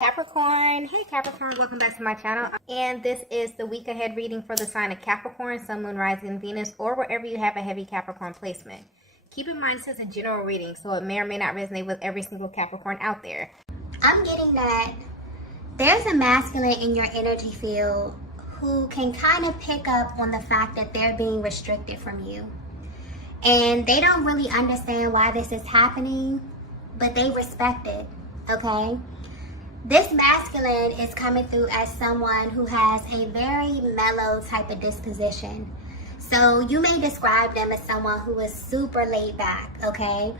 Capricorn. Hey Capricorn, welcome back to my channel. And this is the week ahead reading for the sign of Capricorn, Sun, Moon, Rising, Venus, or wherever you have a heavy Capricorn placement. Keep in mind, this is a general reading, so it may or may not resonate with every single Capricorn out there. I'm getting that there's a masculine in your energy field who can kind of pick up on the fact that they're being restricted from you. And they don't really understand why this is happening, but they respect it, okay? This masculine is coming through as someone who has a very mellow type of disposition. So you may describe them as someone who is super laid back, okay?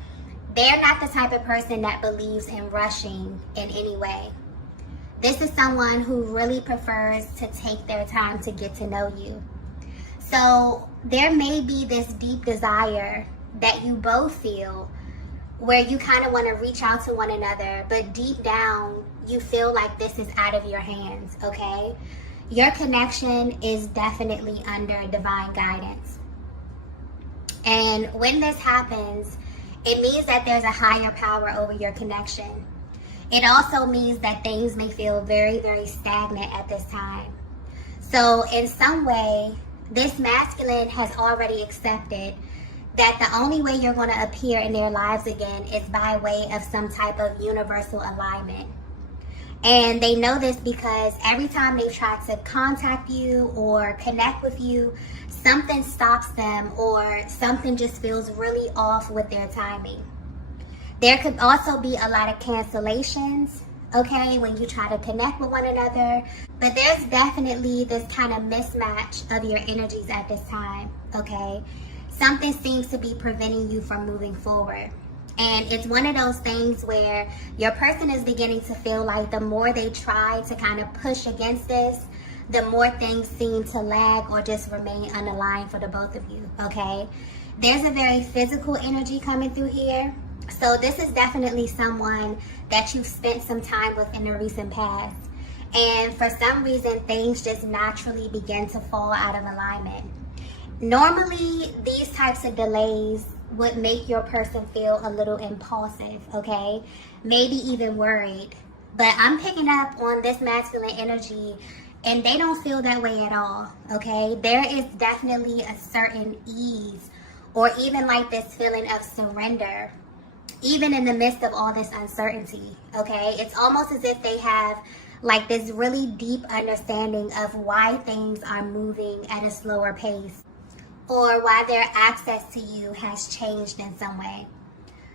They're not the type of person that believes in rushing in any way. This is someone who really prefers to take their time to get to know you. So there may be this deep desire that you both feel where you kind of want to reach out to one another, but deep down, you feel like this is out of your hands, okay? Your connection is definitely under divine guidance. And when this happens, it means that there's a higher power over your connection. It also means that things may feel very, very stagnant at this time. So in some way, this masculine has already accepted that the only way you're going to appear in their lives again is by way of some type of universal alignment. And they know this because every time they try to contact you or connect with you, something stops them or something just feels really off with their timing. There could also be a lot of cancellations, okay, when you try to connect with one another. But there's definitely this kind of mismatch of your energies at this time, okay? Something seems to be preventing you from moving forward. And it's one of those things where your person is beginning to feel like the more they try to kind of push against this, the more things seem to lag or just remain unaligned for the both of you, okay? There's a very physical energy coming through here. So this is definitely someone that you've spent some time with in the recent past. And for some reason, things just naturally begin to fall out of alignment. Normally, these types of delays would make your person feel a little impulsive, okay? Maybe even worried. But I'm picking up on this masculine energy and they don't feel that way at all, okay? There is definitely a certain ease or even like this feeling of surrender, even in the midst of all this uncertainty, okay? It's almost as if they have like this really deep understanding of why things are moving at a slower pace, or why their access to you has changed in some way.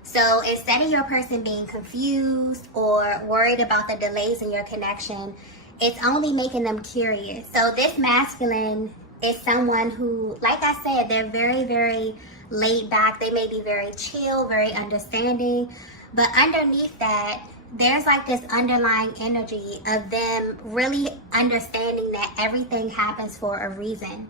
So instead of your person being confused or worried about the delays in your connection, it's only making them curious. So this masculine is someone who, like I said, they're very, very laid back. They may be very chill, very understanding, but underneath that, there's like this underlying energy of them really understanding that everything happens for a reason.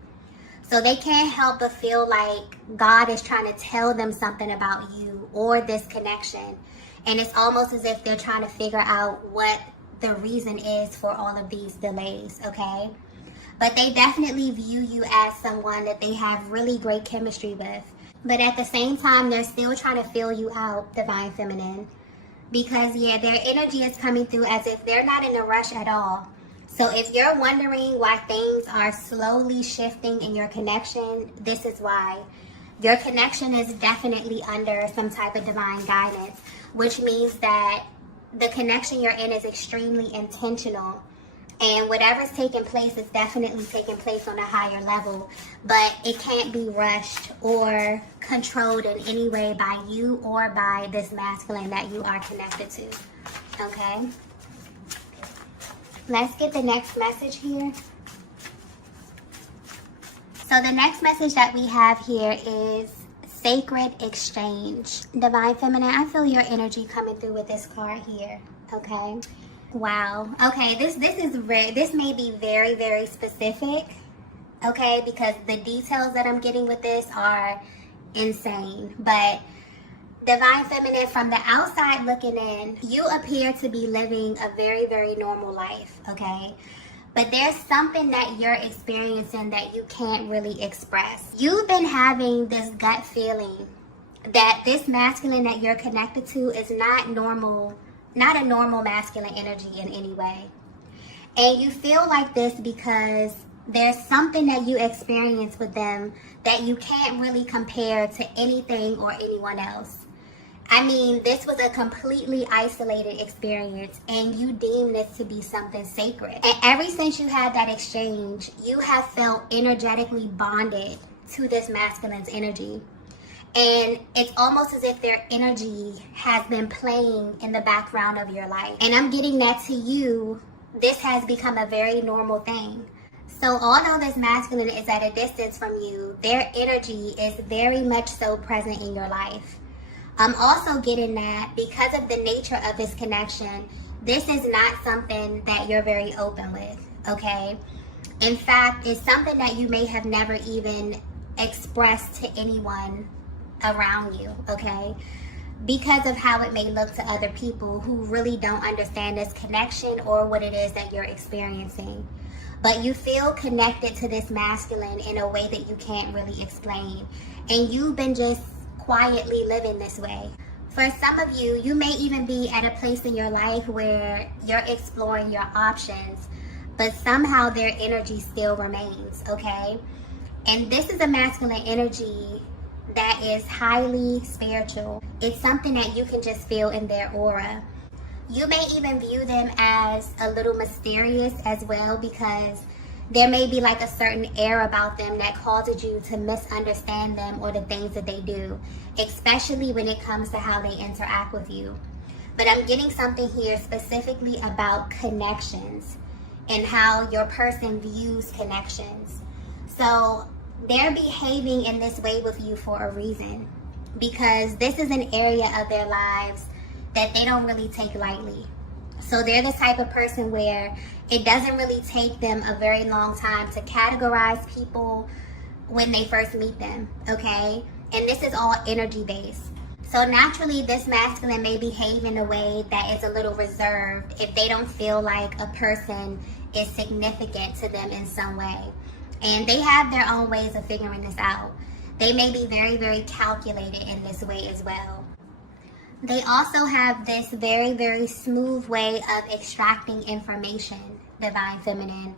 So they can't help but feel like God is trying to tell them something about you or this connection. And it's almost as if they're trying to figure out what the reason is for all of these delays, okay? But they definitely view you as someone that they have really great chemistry with. But at the same time, they're still trying to feel you out, Divine Feminine. Because, yeah, their energy is coming through as if they're not in a rush at all. So if you're wondering why things are slowly shifting in your connection, this is why. Your connection is definitely under some type of divine guidance, which means that the connection you're in is extremely intentional. And whatever's taking place is definitely taking place on a higher level, but it can't be rushed or controlled in any way by you or by this masculine that you are connected to, okay? Let's get the next message here. So the next message that we have here is sacred exchange. Divine Feminine, I feel your energy coming through with this card here, okay? Wow. Okay, this may be very, very specific, okay? Because the details that I'm getting with this are insane. But Divine Feminine, from the outside looking in, you appear to be living a very, very normal life, okay? But there's something that you're experiencing that you can't really express. You've been having this gut feeling that this masculine that you're connected to is not normal not a normal masculine energy in any way. And you feel like this because there's something that you experience with them that you can't really compare to anything or anyone else. I mean, this was a completely isolated experience, and you deem this to be something sacred. And ever since you had that exchange, you have felt energetically bonded to this masculine's energy. And it's almost as if their energy has been playing in the background of your life. And I'm getting that to you, this has become a very normal thing. So although this masculine is at a distance from you, their energy is very much so present in your life. I'm also getting that because of the nature of this connection, this is not something that you're very open with, okay? In fact, it's something that you may have never even expressed to anyone around you, okay? Because of how it may look to other people who really don't understand this connection or what it is that you're experiencing. But you feel connected to this masculine in a way that you can't really explain. And you've been just quietly living this way. For some of you, you may even be at a place in your life where you're exploring your options, but somehow their energy still remains, okay? And this is a masculine energy that is highly spiritual. It's something that you can just feel in their aura. You may even view them as a little mysterious as well, because there may be like a certain air about them that causes you to misunderstand them or the things that they do, especially when it comes to how they interact with you. But I'm getting something here specifically about connections and how your person views connections. So they're behaving in this way with you for a reason, because this is an area of their lives that they don't really take lightly. So they're the type of person where it doesn't really take them a very long time to categorize people when they first meet them, okay? And this is all energy based. So naturally, this masculine may behave in a way that is a little reserved if they don't feel like a person is significant to them in some way. And they have their own ways of figuring this out. They may be very, very calculated in this way as well. They also have this very, very smooth way of extracting information, Divine Feminine.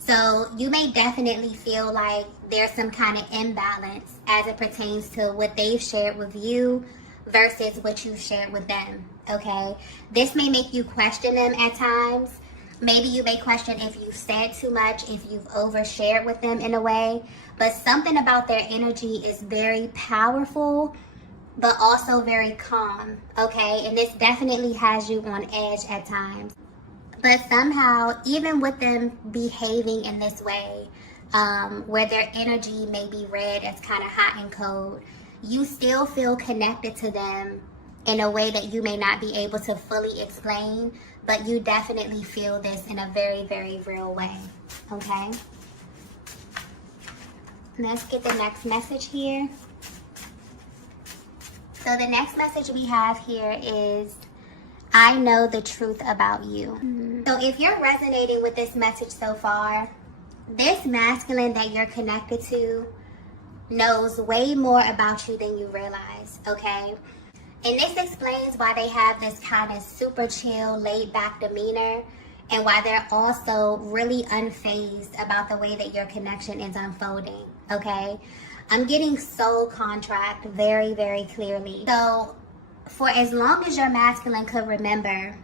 So you may definitely feel like there's some kind of imbalance as it pertains to what they've shared with you versus what you've shared with them, okay? This may make you question them at times. Maybe you may question if you've said too much, if you've overshared with them in a way. But something about their energy is very powerful, but also very calm, okay? And this definitely has you on edge at times. But somehow, even with them behaving in this way, where their energy may be read as kind of hot and cold, you still feel connected to them in a way that you may not be able to fully explain, but you definitely feel this in a very, very real way, okay? Let's get the next message here. So the next message we have here is, I know the truth about you. So if you're resonating with this message so far, this masculine that you're connected to knows way more about you than you realize, okay? And this explains why they have this kind of super chill, laid back demeanor, and why they're also really unfazed about the way that your connection is unfolding, okay? I'm getting soul contract very, very clearly. So for as long as your masculine could remember,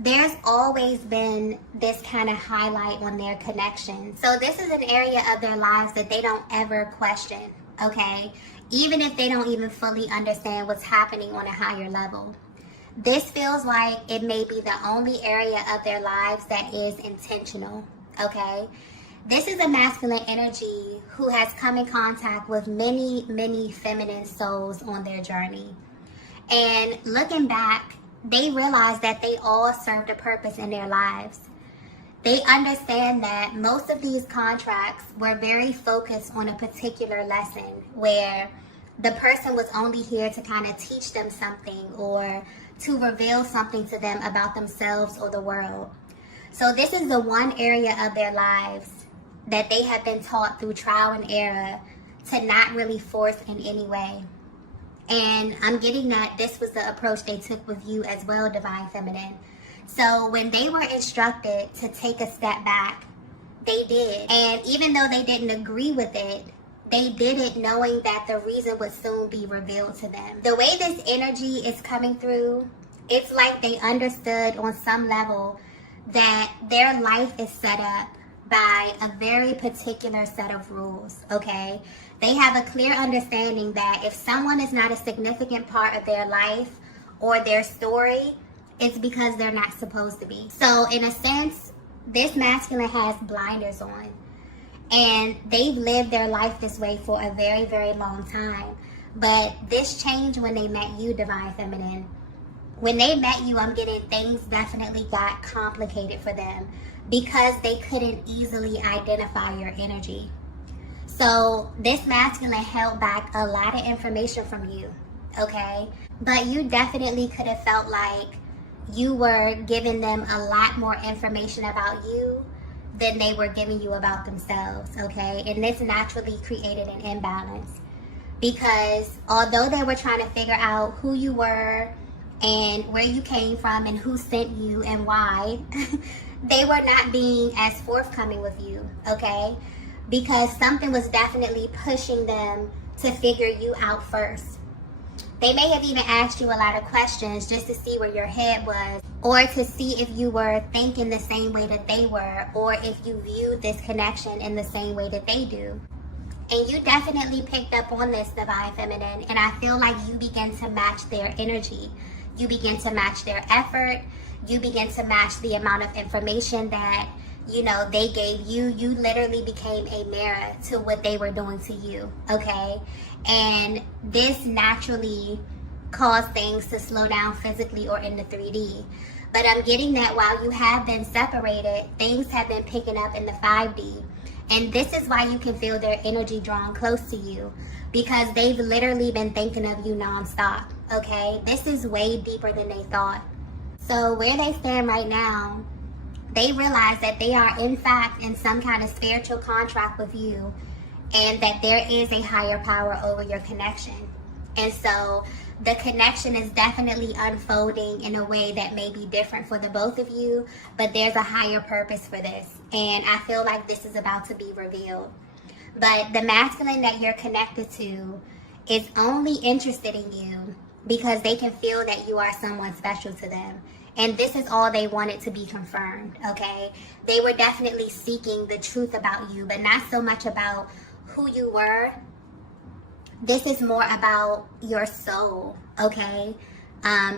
there's always been this kind of highlight on their connection. So this is an area of their lives that they don't ever question, okay? Even if they don't even fully understand what's happening on a higher level. This feels like it may be the only area of their lives that is intentional, okay? This is a masculine energy who has come in contact with many, many feminine souls on their journey. And looking back, they realize that they all served a purpose in their lives. They understand that most of these contracts were very focused on a particular lesson where the person was only here to kind of teach them something or to reveal something to them about themselves or the world. So this is the one area of their lives that they have been taught through trial and error to not really force in any way. And I'm getting that this was the approach they took with you as well, Divine Feminine. So when they were instructed to take a step back, they did. And even though they didn't agree with it, they did it knowing that the reason would soon be revealed to them. The way this energy is coming through, it's like they understood on some level that their life is set up by a very particular set of rules, okay? They have a clear understanding that if someone is not a significant part of their life or their story, it's because they're not supposed to be. So in a sense, this masculine has blinders on. And they've lived their life this way for a very, very long time. But this changed when they met you, Divine Feminine. When they met you, I'm getting things definitely got complicated for them because they couldn't easily identify your energy. So this masculine held back a lot of information from you, okay? But you definitely could have felt like you were giving them a lot more information about you than they were giving you about themselves, okay? And this naturally created an imbalance because although they were trying to figure out who you were and where you came from and who sent you and why, they were not being as forthcoming with you, okay? Because something was definitely pushing them to figure you out first. They may have even asked you a lot of questions just to see where your head was, or to see if you were thinking the same way that they were, or if you viewed this connection in the same way that they do. And you definitely picked up on this, Divine Feminine, and I feel like you begin to match their energy. You begin to match their effort. You begin to match the amount of information that, you know, they gave you. You literally became a mirror to what they were doing to you, okay? And this naturally caused things to slow down physically or in the 3D. But I'm getting that while you have been separated, things have been picking up in the 5D. And this is why you can feel their energy drawn close to you, because they've literally been thinking of you nonstop, okay? This is way deeper than they thought. So where they stand right now, they realize that they are in fact in some kind of spiritual contract with you, and that there is a higher power over your connection. And so the connection is definitely unfolding in a way that may be different for the both of you, but there's a higher purpose for this. And I feel like this is about to be revealed. But the masculine that you're connected to is only interested in you because they can feel that you are someone special to them. And this is all they wanted to be confirmed, okay? They were definitely seeking the truth about you, but not so much about who you were. This is more about your soul, okay?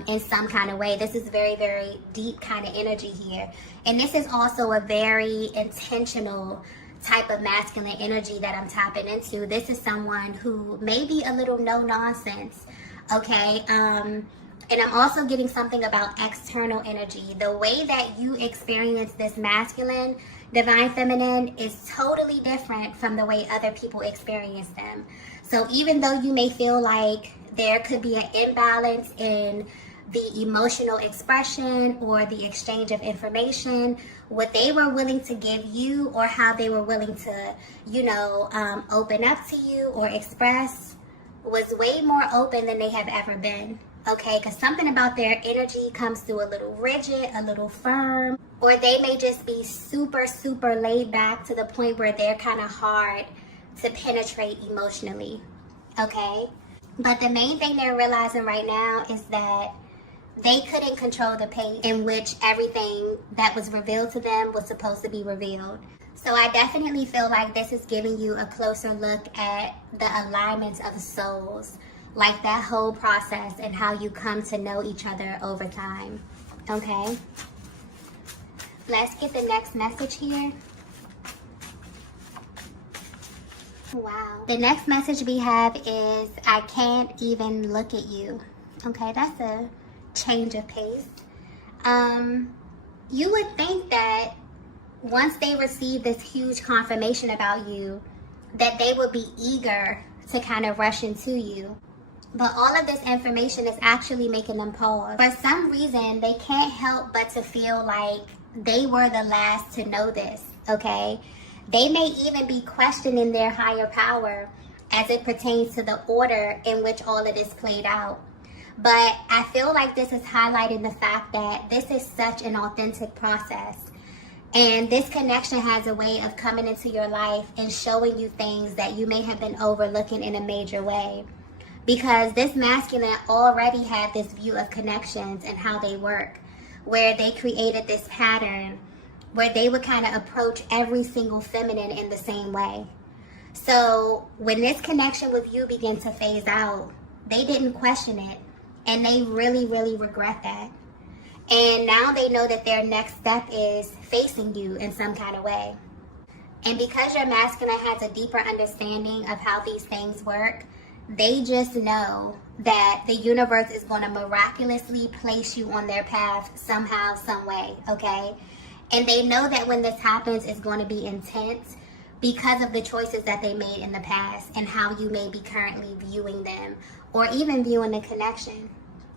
In some kind of way. This is very, very deep kind of energy here. And this is also a very intentional type of masculine energy that I'm tapping into. This is someone who may be a little no nonsense, okay? And I'm also getting something about external energy. The way that you experience this masculine, Divine Feminine, is totally different from the way other people experience them. So even though you may feel like there could be an imbalance in the emotional expression or the exchange of information, what they were willing to give you or how they were willing to, you know, open up to you or express was way more open than they have ever been. Okay, because something about their energy comes through a little rigid, a little firm, or they may just be super, super laid back to the point where they're kind of hard to penetrate emotionally, okay? But the main thing they're realizing right now is that they couldn't control the pace in which everything that was revealed to them was supposed to be revealed. So I definitely feel like this is giving you a closer look at the alignments of souls, like that whole process and how you come to know each other over time, okay? Let's get the next message here. Wow. The next message we have is, I can't even look at you. Okay, that's a change of pace. You would think that once they receive this huge confirmation about you, that they would be eager to kind of rush into you. But all of this information is actually making them pause. For some reason, they can't help but to feel like they were the last to know this, okay? They may even be questioning their higher power as it pertains to the order in which all of this played out. But I feel like this is highlighting the fact that this is such an authentic process. And this connection has a way of coming into your life and showing you things that you may have been overlooking in a major way. Because this masculine already had this view of connections and how they work, where they created this pattern where they would kind of approach every single feminine in the same way. So when this connection with you began to phase out, they didn't question it, and they really, really regret that. And now they know that their next step is facing you in some kind of way. And because your masculine has a deeper understanding of how these things work, they just know that the universe is going to miraculously place you on their path somehow, some way, okay? And they know that when this happens, it's going to be intense because of the choices that they made in the past and how you may be currently viewing them or even viewing the connection,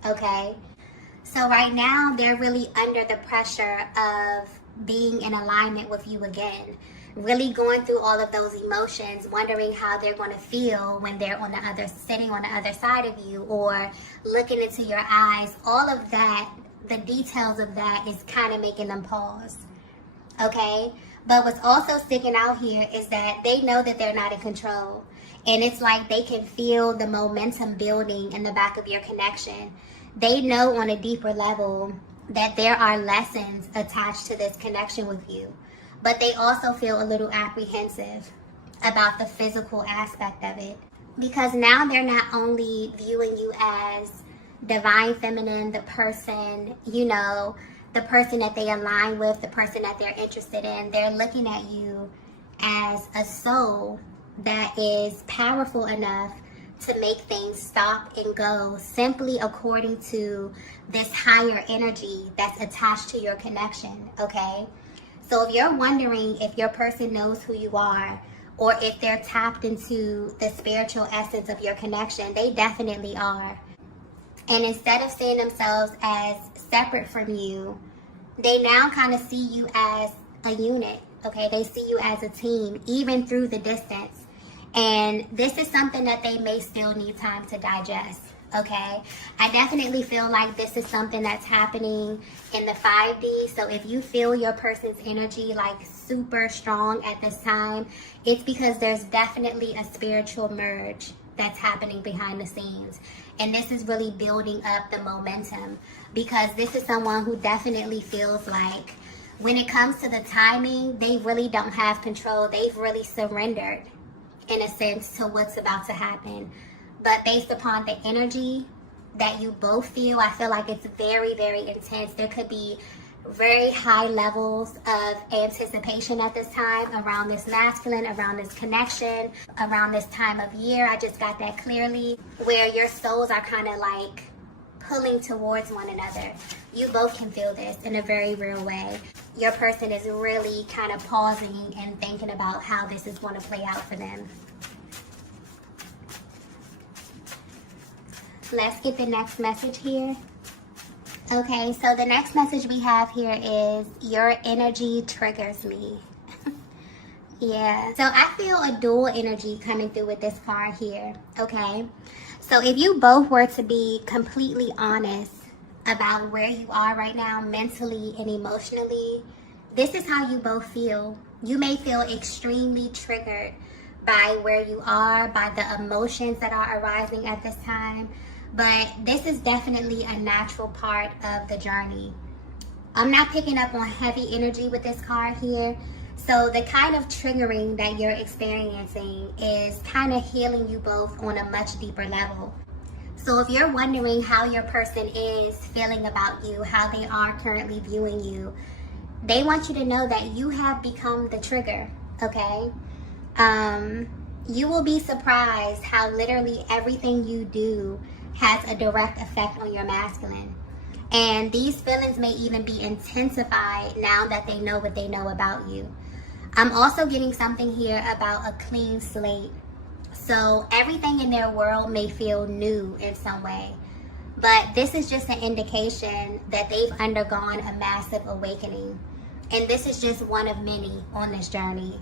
okay? So right now, they're really under the pressure of being in alignment with you again, really going through all of those emotions, wondering how they're going to feel when they're sitting on the other side of you or looking into your eyes. All of that, the details of that is kind of making them pause, okay? But what's also sticking out here is that they know that they're not in control. And it's like they can feel the momentum building in the back of your connection. They know on a deeper level that there are lessons attached to this connection with you. But they also feel a little apprehensive about the physical aspect of it. Because now they're not only viewing you as divine feminine, the person, the person that they align with, the person that they're interested in. They're looking at you as a soul that is powerful enough to make things stop and go simply according to this higher energy that's attached to your connection, okay? So if you're wondering if your person knows who you are or if they're tapped into the spiritual essence of your connection, they definitely are. And instead of seeing themselves as separate from you, they now kind of see you as a unit, okay? They see you as a team, even through the distance. And this is something that they may still need time to digest, okay? I definitely feel like this is something that's happening in the 5D. So if you feel your person's energy like super strong at this time, it's because there's definitely a spiritual merge that's happening behind the scenes. And this is really building up the momentum because this is someone who definitely feels like when it comes to the timing, they really don't have control. They've really surrendered, in a sense, to what's about to happen. But based upon the energy that you both feel, I feel like it's very, very intense. There could be very high levels of anticipation at this time around this masculine, around this connection, around this time of year. I just got that clearly, where your souls are kind of like pulling towards one another. You both can feel this in a very real way. Your person is really kind of pausing and thinking about how this is going to play out for them. Let's get the next message here. Okay, so the next message we have here is, your energy triggers me. Yeah, so I feel a dual energy coming through with this card here, okay? So if you both were to be completely honest about where you are right now, mentally and emotionally, this is how you both feel. You may feel extremely triggered by where you are, by the emotions that are arising at this time. But this is definitely a natural part of the journey. I'm not picking up on heavy energy with this card here. So the kind of triggering that you're experiencing is kind of healing you both on a much deeper level. So if you're wondering how your person is feeling about you, how they are currently viewing you, they want you to know that you have become the trigger, okay? You will be surprised how literally everything you do has a direct effect on your masculine. And these feelings may even be intensified now that they know what they know about you. I'm also getting something here about a clean slate. So everything in their world may feel new in some way. But this is just an indication that they've undergone a massive awakening. And this is just one of many on this journey.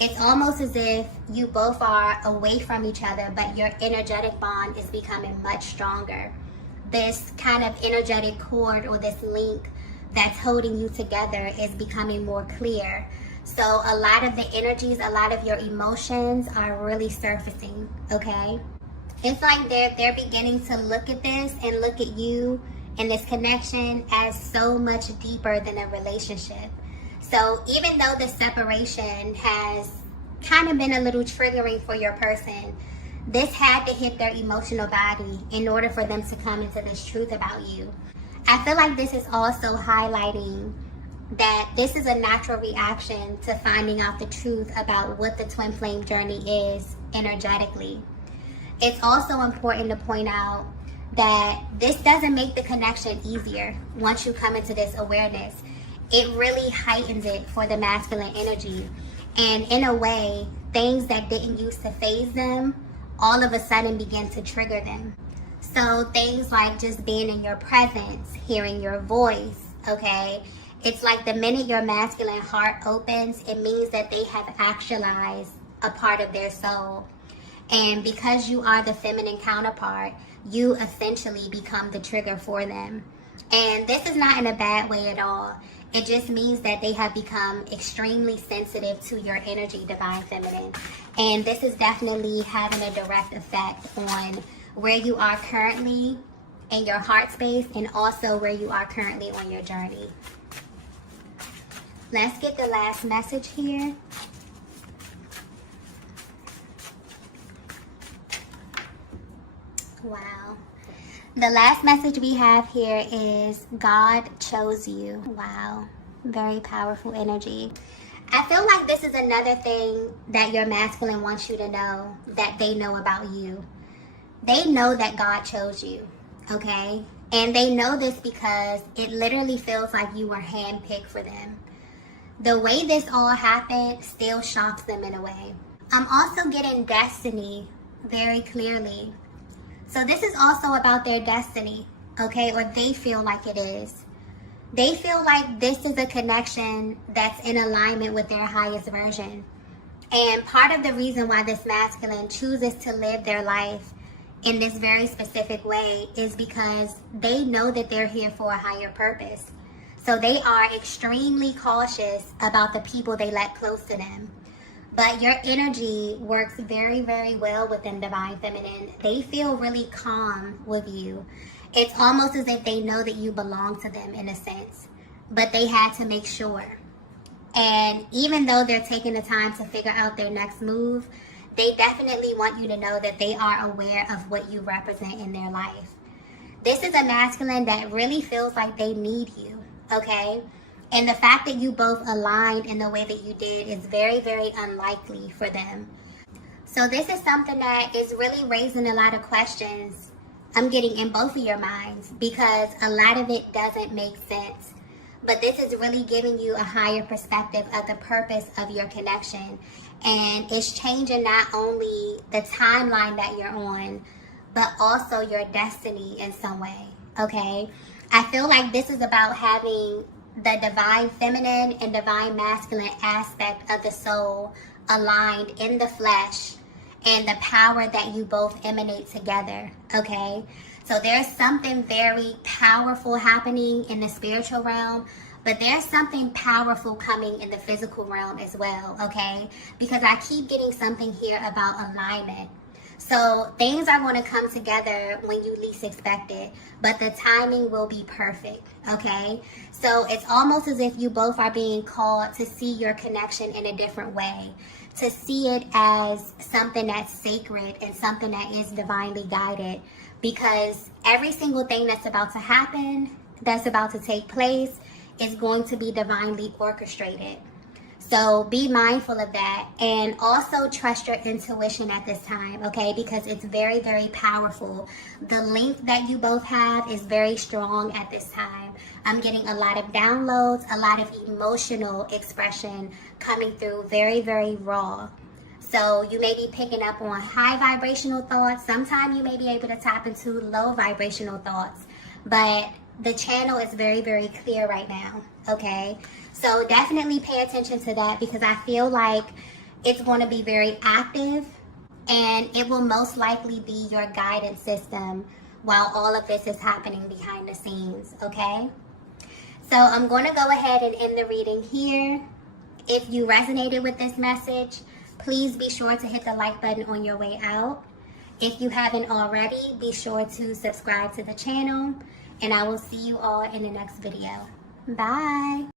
It's almost as if you both are away from each other, but your energetic bond is becoming much stronger. This kind of energetic cord or this link that's holding you together is becoming more clear. So a lot of the energies, a lot of your emotions are really surfacing, okay? It's like they're beginning to look at this and look at you and this connection as so much deeper than a relationship. So even though the separation has kind of been a little triggering for your person, this had to hit their emotional body in order for them to come into this truth about you. I feel like this is also highlighting that this is a natural reaction to finding out the truth about what the twin flame journey is energetically. It's also important to point out that this doesn't make the connection easier once you come into this awareness. It really heightens it for the masculine energy. And in a way, things that didn't used to faze them, all of a sudden begin to trigger them. So things like just being in your presence, hearing your voice, okay? It's like the minute your masculine heart opens, it means that they have actualized a part of their soul. And because you are the feminine counterpart, you essentially become the trigger for them. And this is not in a bad way at all. It just means that they have become extremely sensitive to your energy, divine feminine. And this is definitely having a direct effect on where you are currently in your heart space and also where you are currently on your journey. Let's get the last message here. Wow. The last message we have here is God chose you. Wow. Very powerful energy. I feel like this is another thing that your masculine wants you to know that they know about you. They know that God chose you, okay? And they know this because it literally feels like you were handpicked for them. The way this all happened still shocks them in a way. I'm also getting destiny very clearly. So this is also about their destiny, okay? Or they feel like it is. They feel like this is a connection that's in alignment with their highest version. And part of the reason why this masculine chooses to live their life in this very specific way is because they know that they're here for a higher purpose. So they are extremely cautious about the people they let close to them. But your energy works very, very well with them, divine feminine. They feel really calm with you. It's almost as if they know that you belong to them in a sense. But they had to make sure. And even though they're taking the time to figure out their next move, they definitely want you to know that they are aware of what you represent in their life. This is a masculine that really feels like they need you, okay? And the fact that you both aligned in the way that you did is very, very unlikely for them. So this is something that is really raising a lot of questions I'm getting in both of your minds because a lot of it doesn't make sense. But this is really giving you a higher perspective of the purpose of your connection. And it's changing not only the timeline that you're on, but also your destiny in some way, okay? I feel like this is about having the divine feminine and divine masculine aspect of the soul aligned in the flesh and the power that you both emanate together, okay? So there's something very powerful happening in the spiritual realm, but there's something powerful coming in the physical realm as well, okay? Because I keep getting something here about alignment. So things are going to come together when you least expect it, but the timing will be perfect, okay? So it's almost as if you both are being called to see your connection in a different way, to see it as something that's sacred and something that is divinely guided, because every single thing that's about to happen, that's about to take place, is going to be divinely orchestrated. So be mindful of that, and also trust your intuition at this time, okay? Because it's very, very powerful. The link that you both have is very strong at this time. I'm getting a lot of downloads, a lot of emotional expression coming through, very, very raw. So you may be picking up on high vibrational thoughts. Sometimes you may be able to tap into low vibrational thoughts, but the channel is very, very clear right now, okay? So definitely pay attention to that, because I feel like It's going to be very active, and it will most likely be your guidance system while all of this is happening behind the scenes, okay? So I'm going to go ahead and end the reading here. If you resonated with this message, please be sure to hit the like button on your way out. If you haven't already, be sure to subscribe to the channel, and I will see you all in the next video. Bye.